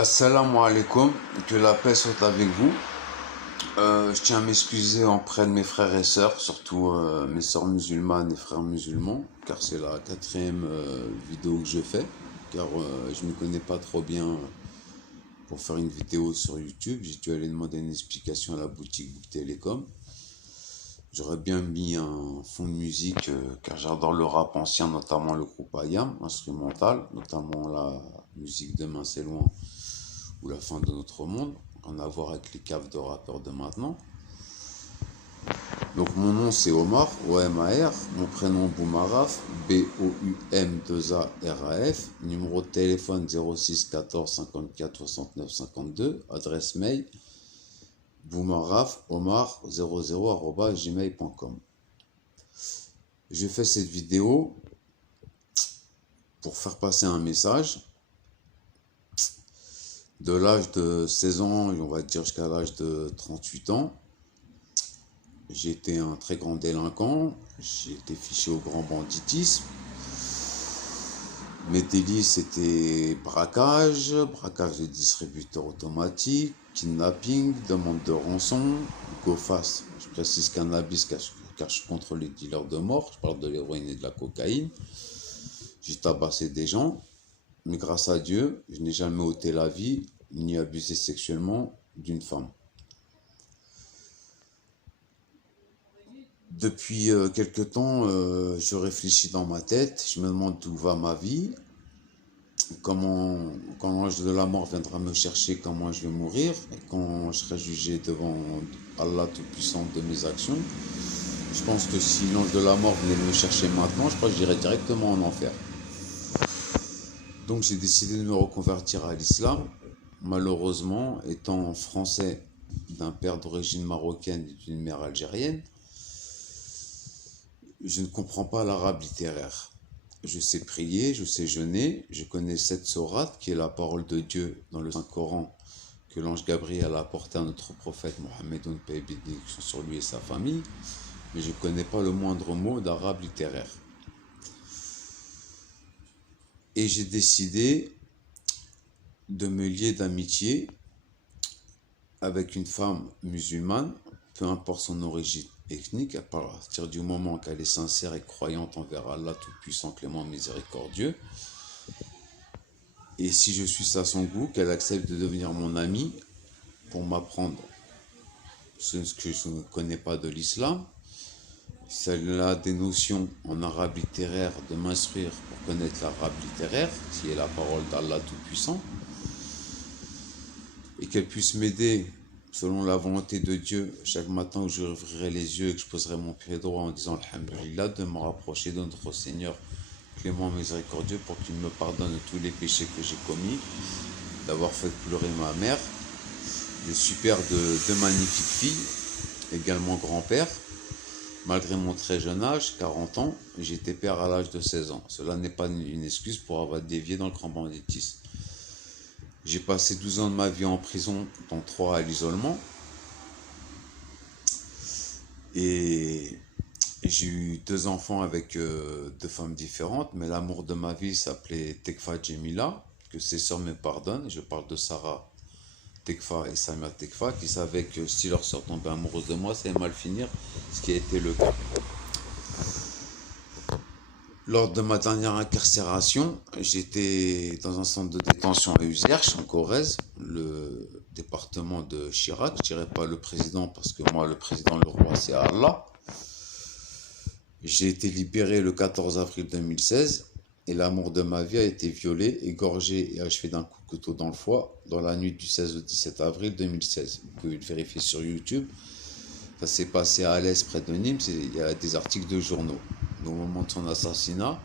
Assalamu alaikum, que la paix soit avec vous. Je tiens à m'excuser auprès de mes frères et sœurs, surtout mes sœurs musulmanes et frères musulmans, car c'est la quatrième vidéo que je fais, car je ne me connais pas trop bien pour faire une vidéo sur YouTube. J'ai dû aller demander une explication à la boutique Bouygues Télécom. J'aurais bien mis un fond de musique, car j'adore le rap ancien, notamment le groupe IAM, instrumental, notamment la musique Demain c'est loin ou La fin de notre monde, en à voir avec les caves de rappeurs de maintenant. Donc mon nom c'est Omar, O-M-A-R, mon prénom Boumaraf, B-O-U-M-2-A-R-A-F, numéro de téléphone 06 14 54 69 52, adresse mail Boumaraf Omar 00@gmail.com. Je fais cette vidéo pour faire passer un message. De l'âge de 16 ans, on va dire jusqu'à l'âge de 38 ans, j'ai été un très grand délinquant, j'ai été fiché au grand banditisme. Mes délits c'était braquage de distributeur automatique, kidnapping, demande de rançon, go-fast. Je précise cannabis car je suis contre les dealers de mort, je parle de l'héroïne et de la cocaïne. J'ai tabassé des gens. Mais grâce à Dieu, je n'ai jamais ôté la vie ni abusé sexuellement d'une femme. Depuis quelque temps, je réfléchis dans ma tête, je me demande d'où va ma vie, quand l'ange de la mort viendra me chercher, comment je vais mourir, et quand je serai jugé devant Allah Tout-Puissant de mes actions. Je pense que si l'ange de la mort venait me chercher maintenant, je crois que j'irais directement en enfer. Donc j'ai décidé de me reconvertir à l'islam. Malheureusement, étant français d'un père d'origine marocaine et d'une mère algérienne, je ne comprends pas l'arabe littéraire. Je sais prier, je sais jeûner, je connais 7 sourates, qui est la parole de Dieu dans le Saint-Coran, que l'ange Gabriel a apporté à notre prophète Mohammed, paix et bénédiction sur lui et sa famille, mais je ne connais pas le moindre mot d'arabe littéraire. Et j'ai décidé de me lier d'amitié avec une femme musulmane, peu importe son origine ethnique, à partir du moment qu'elle est sincère et croyante envers Allah Tout-Puissant, Clément, Miséricordieux. Et si je suis à son goût, qu'elle accepte de devenir mon amie pour m'apprendre ce que je ne connais pas de l'islam. Si elle a des notions en arabe littéraire, de m'instruire pour connaître l'arabe littéraire, qui est la parole d'Allah Tout-Puissant, et qu'elle puisse m'aider selon la volonté de Dieu chaque matin où je ouvrirai les yeux et que je poserai mon pied droit en disant Alhamdulillah, de me rapprocher de notre Seigneur Clément Miséricordieux pour qu'il me pardonne tous les péchés que j'ai commis, d'avoir fait pleurer ma mère. Je suis père de 2 magnifiques filles, également grand-père. Malgré mon très jeune âge, 40 ans, j'étais père à l'âge de 16 ans. Cela n'est pas une excuse pour avoir dévié dans le grand banditisme. J'ai passé 12 ans de ma vie en prison, dont 3 à l'isolement. Et j'ai eu 2 enfants avec 2 femmes différentes, mais l'amour de ma vie s'appelait Tekfa Jemila, que ses sœurs me pardonnent. Je parle de Sarah Tekfa et Samia Tekfa, qui savaient que si leur sœur tombait amoureuse de moi, ça allait mal finir, ce qui a été le cas. Lors de ma dernière incarcération, j'étais dans un centre de détention à Uzerche, en Corrèze, le département de Chirac. Je dirais pas le président parce que moi, le président, le roi, c'est Allah. J'ai été libéré le 14 avril 2016 et l'amour de ma vie a été violé, égorgé et achevé d'un coup de couteau dans le foie dans la nuit du 16 au 17 avril 2016. Vous pouvez le vérifier sur YouTube. Ça s'est passé à Alès, près de Nîmes. Il y a des articles de journaux. Au moment de son assassinat,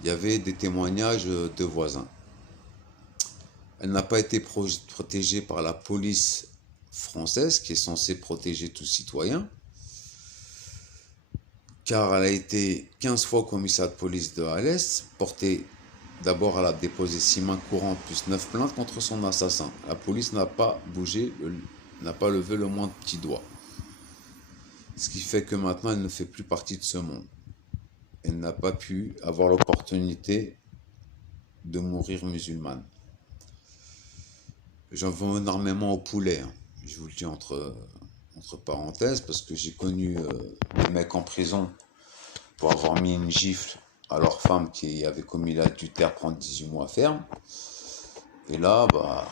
il y avait des témoignages de voisins. Elle n'a pas été protégée par la police française, qui est censée protéger tout citoyen, car elle a été 15 fois au commissariat de police de Alès, portée d'abord, elle a déposé 6 mains courantes plus 9 plaintes contre son assassin. La police n'a pas bougé, n'a pas levé le moindre petit doigt. Ce qui fait que maintenant, elle ne fait plus partie de ce monde. Elle n'a pas pu avoir l'opportunité de mourir musulmane. J'en vends énormément au poulet, hein. Je vous le dis entre parenthèses, parce que j'ai connu des mecs en prison pour avoir mis une gifle à leur femme qui avait commis l'adultère, prendre 18 mois ferme. Et là, bah,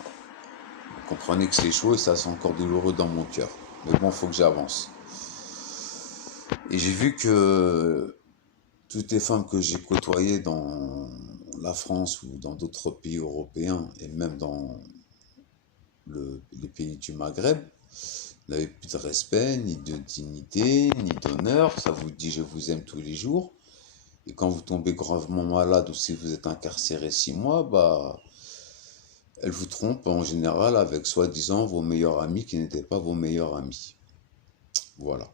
vous comprenez que c'est chaud et ça c'est encore douloureux dans mon cœur. Mais bon, faut que j'avance. Et j'ai vu que toutes les femmes que j'ai côtoyées dans la France ou dans d'autres pays européens et même dans les pays du Maghreb n'avaient plus de respect, ni de dignité, ni d'honneur. Ça vous dit je vous aime tous les jours. Et quand vous tombez gravement malade ou si vous êtes incarcéré 6 mois, bah, elles vous trompent en général avec soi-disant vos meilleurs amis qui n'étaient pas vos meilleurs amis. Voilà.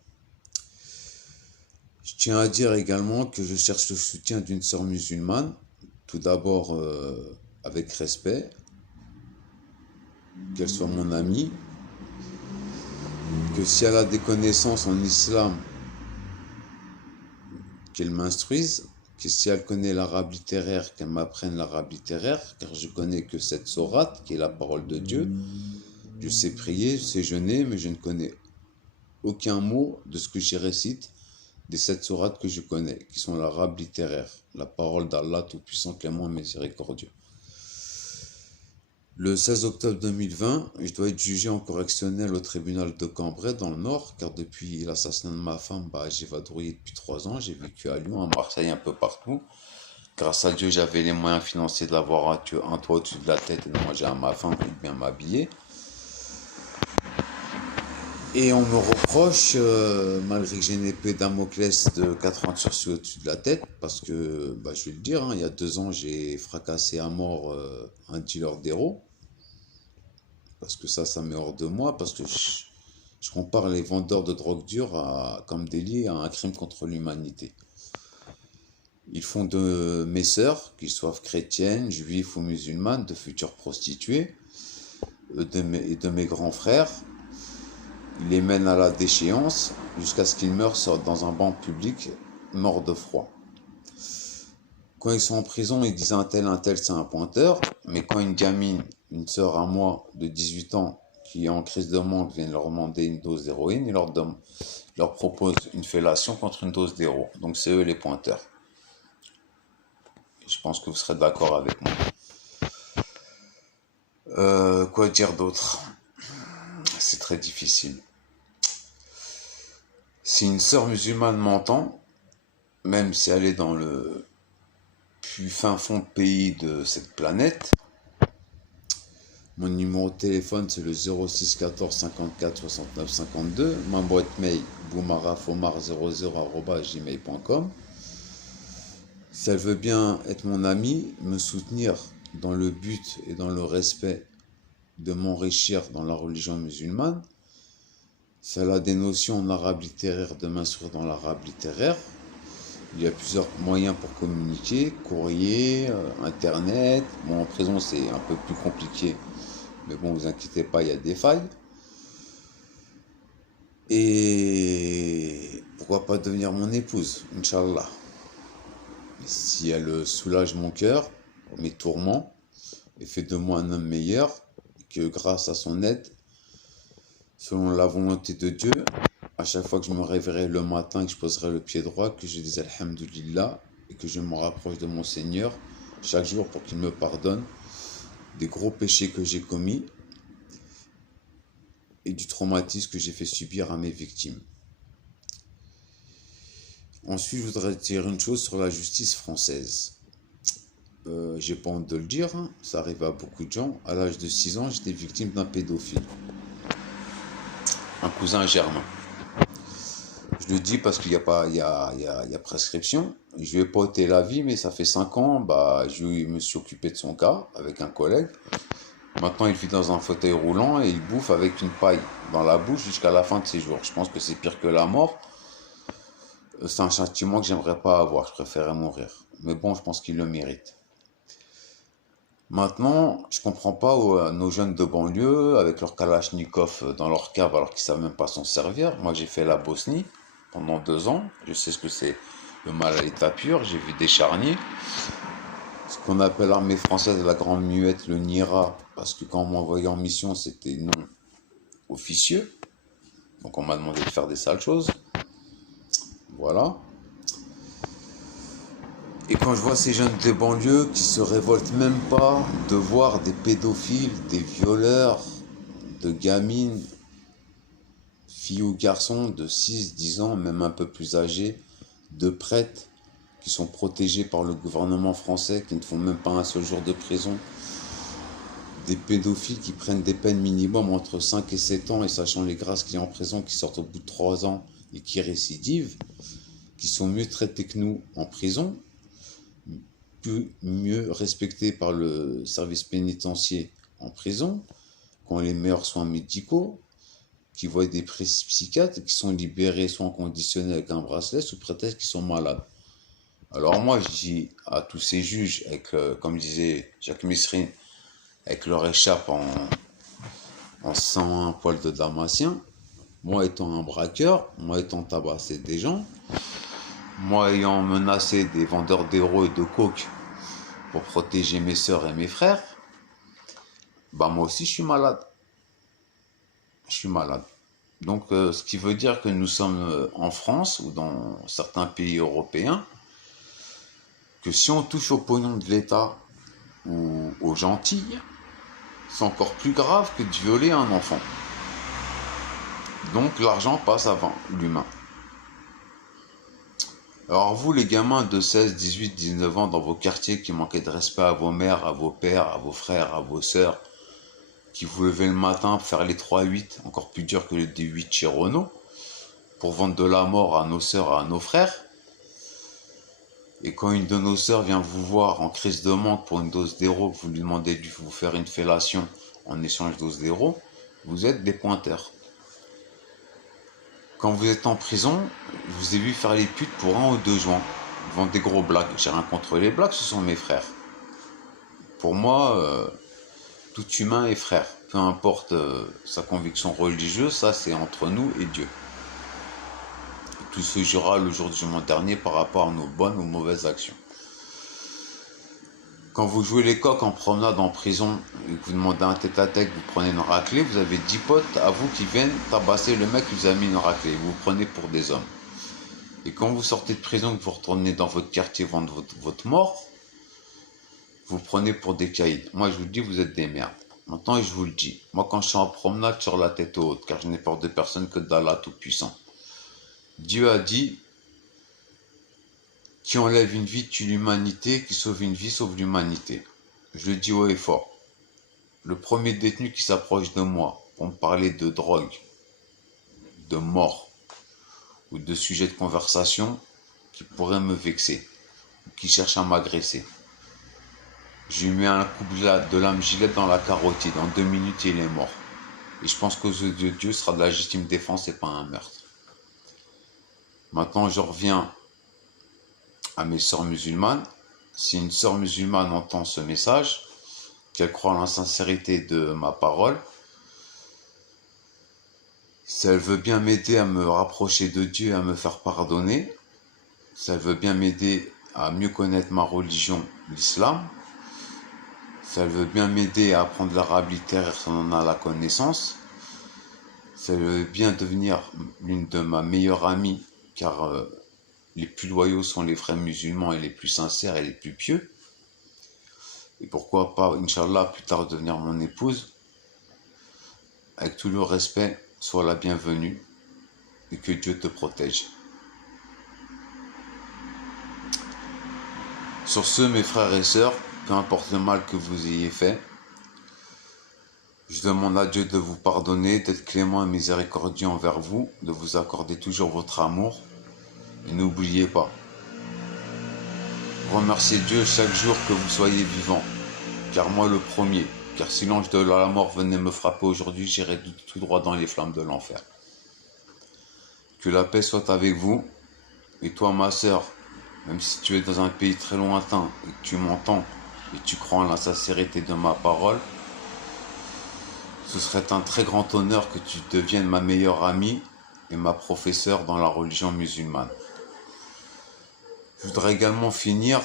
Je tiens à dire également que je cherche le soutien d'une sœur musulmane, tout d'abord avec respect, qu'elle soit mon amie, que si elle a des connaissances en islam, qu'elle m'instruise, que si elle connaît l'arabe littéraire, qu'elle m'apprenne l'arabe littéraire, car je connais que cette sourate, qui est la parole de Dieu. Je sais prier, je sais jeûner, mais je ne connais aucun mot de ce que j'y récite des 7 sourates que je connais, qui sont l'arabe littéraire, la parole d'Allah Tout-Puissant, Clément et Miséricordieux. Le 16 octobre 2020, je dois être jugé en correctionnel au tribunal de Cambrai, dans le Nord, car depuis l'assassinat de ma femme, j'ai vadrouillé depuis 3 ans, j'ai vécu à Lyon, à Marseille, un peu partout. Grâce à Dieu, j'avais les moyens financiers d'avoir un toit au-dessus de la tête et de manger à ma faim et de bien m'habiller. Et on me reproche, malgré que j'ai une épée Damoclès de 80 sursis au-dessus de la tête, parce que, je vais le dire, hein, il y a 2 ans, j'ai fracassé à mort un dealer d'héros, parce que ça m'est hors de moi, parce que je compare les vendeurs de drogue dure comme délit à un crime contre l'humanité. Ils font de mes sœurs, qu'ils soient chrétiennes, juives ou musulmanes, de futures prostituées, et de mes grands frères. Ils les mènent à la déchéance jusqu'à ce qu'ils meurent dans un banc public, morts de froid. Quand ils sont en prison, ils disent un tel, c'est un pointeur. Mais quand une gamine, une sœur à moi de 18 ans, qui est en crise de manque, vient leur demander une dose d'héroïne, ils leur proposent une fellation contre une dose d'héros. Donc c'est eux les pointeurs. Je pense que vous serez d'accord avec moi. Quoi dire d'autre? C'est très difficile. Si une sœur musulmane m'entend, même si elle est dans le plus fin fond de pays de cette planète, mon numéro de téléphone c'est le 06 14 54 69 52, ma boîte mail boumarafomar00@gmail.com. Si elle veut bien être mon amie, me soutenir dans le but et dans le respect de m'enrichir dans la religion musulmane, si elle a des notions en arabe littéraire, de m'instruire dans l'arabe littéraire. Il y a plusieurs moyens pour communiquer, courrier, internet. Bon, en prison c'est un peu plus compliqué, mais bon, vous inquiétez pas, il y a des failles. Et pourquoi pas devenir mon épouse, Inch'Allah. Si elle soulage mon cœur, mes tourments, et fait de moi un homme meilleur, et que grâce à son aide, selon la volonté de Dieu, à chaque fois que je me réveillerai le matin, que je poserai le pied droit, que je dise Alhamdulillah, et que je me rapproche de mon Seigneur chaque jour pour qu'il me pardonne des gros péchés que j'ai commis et du traumatisme que j'ai fait subir à mes victimes. Ensuite, je voudrais dire une chose sur la justice française. J'ai pas honte de le dire, hein, ça arrive à beaucoup de gens. À l'âge de 6 ans, j'étais victime d'un pédophile. Un cousin germain. Je le dis parce qu'il y a prescription. Je lui ai pas ôté la vie, mais ça fait 5 ans, je me suis occupé de son cas avec un collègue. Maintenant, il vit dans un fauteuil roulant et il bouffe avec une paille dans la bouche jusqu'à la fin de ses jours. Je pense que c'est pire que la mort. C'est un châtiment que j'aimerais pas avoir. Je préférerais mourir. Mais bon, je pense qu'il le mérite. Maintenant, je comprends pas nos jeunes de banlieue avec leur kalachnikov dans leur cave alors qu'ils savent même pas s'en servir. Moi, j'ai fait la Bosnie pendant 2 ans. Je sais ce que c'est le mal à l'état pur. J'ai vu des charniers. qu'on appelle l'armée française de la Grande Muette, le NIRA, parce que quand on m'a envoyé en mission, c'était non officieux. Donc on m'a demandé de faire des sales choses. Voilà. Et quand je vois ces jeunes des banlieues qui se révoltent même pas de voir des pédophiles, des violeurs, de gamines, filles ou garçons de 6, 10 ans, même un peu plus âgés, de prêtres qui sont protégés par le gouvernement français, qui ne font même pas un seul jour de prison, des pédophiles qui prennent des peines minimum entre 5 et 7 ans, et sachant les grâces qu'il y a en prison, qui sortent au bout de 3 ans et qui récidivent, qui sont mieux traités que nous en prison, mieux respectés par le service pénitentiaire en prison, qui ont les meilleurs soins médicaux, qui voient des psychiatres, qui sont libérés soit en conditionnel avec un bracelet, sous prétexte qu'ils sont malades. Alors moi, je dis à tous ces juges, avec, comme disait Jacques Messrine, avec leur écharpe en sang un poil de damasien, moi étant un braqueur, moi étant tabassé des gens, moi ayant menacé des vendeurs d'héros et de coke pour protéger mes sœurs et mes frères, bah moi aussi je suis malade. Je suis malade. Donc ce qui veut dire que nous sommes en France ou dans certains pays européens, que si on touche au pognon de l'État ou aux gentils, c'est encore plus grave que de violer un enfant. Donc l'argent passe avant l'humain. Alors vous les gamins de 16, 18, 19 ans dans vos quartiers qui manquaient de respect à vos mères, à vos pères, à vos frères, à vos sœurs, qui vous levez le matin pour faire les 3-8, encore plus dur que les D8 chez Renault, pour vendre de la mort à nos sœurs, à nos frères. Et quand une de nos sœurs vient vous voir en crise de manque pour une dose d'héros, que vous lui demandez de vous faire une fellation en échange de dose d'héros, vous êtes des pointeurs. Quand vous êtes en prison, je vous ai vu faire les putes pour 1 ou 2 juin, vendre des gros blagues. J'ai rien contre les blagues, ce sont mes frères. Pour moi, tout humain est frère. Peu importe sa conviction religieuse, ça c'est entre nous et Dieu. Et tout se jugera le jour du jugement dernier par rapport à nos bonnes ou mauvaises actions. Quand vous jouez les coqs en promenade en prison et que vous demandez un tête-à-tête, vous prenez une raclée, vous avez 10 potes à vous qui viennent tabasser le mec qui vous a mis une raclée. Vous vous prenez pour des hommes. Et quand vous sortez de prison et que vous retournez dans votre quartier vendre votre mort, vous prenez pour des caïds. Moi je vous le dis, vous êtes des merdes. Maintenant je vous le dis, moi quand je suis en promenade sur la tête haute, car je n'ai peur de personne que d'Allah Tout-Puissant. Dieu a dit, qui enlève une vie tue l'humanité, qui sauve une vie sauve l'humanité. Je le dis haut et fort. Le premier détenu qui s'approche de moi pour me parler de drogue, de mort ou de sujets de conversation qui pourraient me vexer ou qui cherche à m'agresser, je lui mets un coup de lame gilette dans la carotide. En 2 minutes, il est mort. Et je pense qu'aux yeux de Dieu, ce sera de la légitime défense et pas un meurtre. Maintenant, je reviens à mes sœurs musulmanes. Si une sœur musulmane entend ce message, qu'elle croit en la sincérité de ma parole, si elle veut bien m'aider à me rapprocher de Dieu et à me faire pardonner, si elle veut bien m'aider à mieux connaître ma religion, l'islam, si elle veut bien m'aider à apprendre l'arabe littéraire si on en a la connaissance, si elle veut bien devenir l'une de ma meilleure amie, car les plus loyaux sont les frères musulmans et les plus sincères et les plus pieux, et pourquoi pas, Inch'Allah, plus tard devenir mon épouse, avec tout le respect, sois la bienvenue et que Dieu te protège. Sur ce, mes frères et sœurs, peu importe le mal que vous ayez fait, je demande à Dieu de vous pardonner, d'être clément et miséricordieux envers vous, de vous accorder toujours votre amour. Et n'oubliez pas, remerciez Dieu chaque jour que vous soyez vivant, car moi le premier, car si l'ange de la mort venait me frapper aujourd'hui, j'irais tout droit dans les flammes de l'enfer. Que la paix soit avec vous, et toi ma sœur, même si tu es dans un pays très lointain et que tu m'entends et tu crois en la sincérité de ma parole, ce serait un très grand honneur que tu deviennes ma meilleure amie et ma professeure dans la religion musulmane. Je voudrais également finir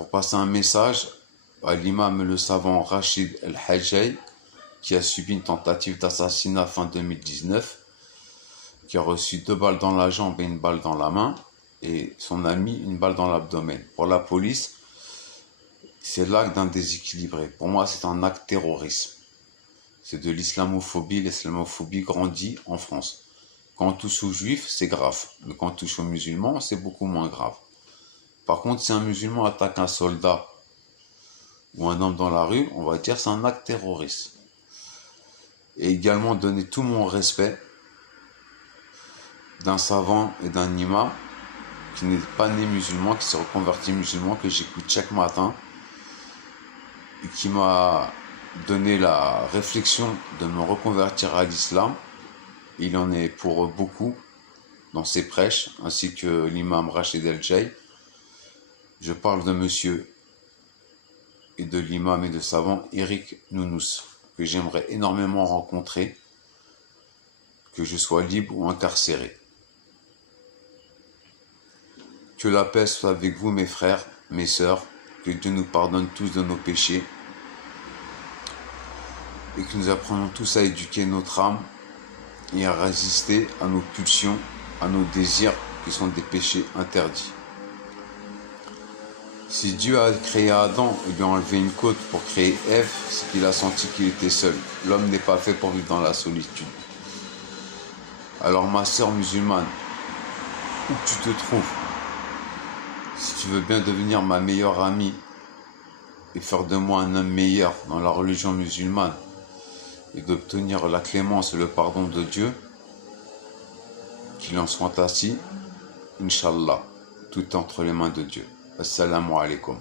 pour passer un message à l'imam et le savant Rachid El-Hajjaj, qui a subi une tentative d'assassinat fin 2019, qui a reçu 2 balles dans la jambe et 1 balle dans la main, et son ami 1 balle dans l'abdomen. Pour la police, c'est l'acte d'un déséquilibré. Pour moi, c'est un acte terroriste. C'est de l'islamophobie. L'islamophobie grandit en France. Quand on touche aux juifs, c'est grave. Mais quand on touche aux musulmans, c'est beaucoup moins grave. Par contre, si un musulman attaque un soldat ou un homme dans la rue, on va dire que c'est un acte terroriste. Et également donner tout mon respect d'un savant et d'un imam qui n'est pas né musulman, qui s'est reconverti musulman, que j'écoute chaque matin et qui m'a donné la réflexion de me reconvertir à l'islam. Il en est pour beaucoup dans ses prêches, ainsi que l'imam Rachid El-Hajjaj. Je parle de monsieur et de l'imam et de savant Eric Nounous, que j'aimerais énormément rencontrer, que je sois libre ou incarcéré. Que la paix soit avec vous, mes frères, mes sœurs, que Dieu nous pardonne tous de nos péchés et que nous apprenions tous à éduquer notre âme et à résister à nos pulsions, à nos désirs qui sont des péchés interdits. Si Dieu a créé Adam et lui a enlevé une côte pour créer Ève, c'est qu'il a senti qu'il était seul. L'homme n'est pas fait pour vivre dans la solitude. Alors ma sœur musulmane, où tu te trouves, si tu veux bien devenir ma meilleure amie et faire de moi un homme meilleur dans la religion musulmane et d'obtenir la clémence et le pardon de Dieu, qu'il en soit ainsi, Inch'Allah, tout est entre les mains de Dieu. Assalamu alaikum.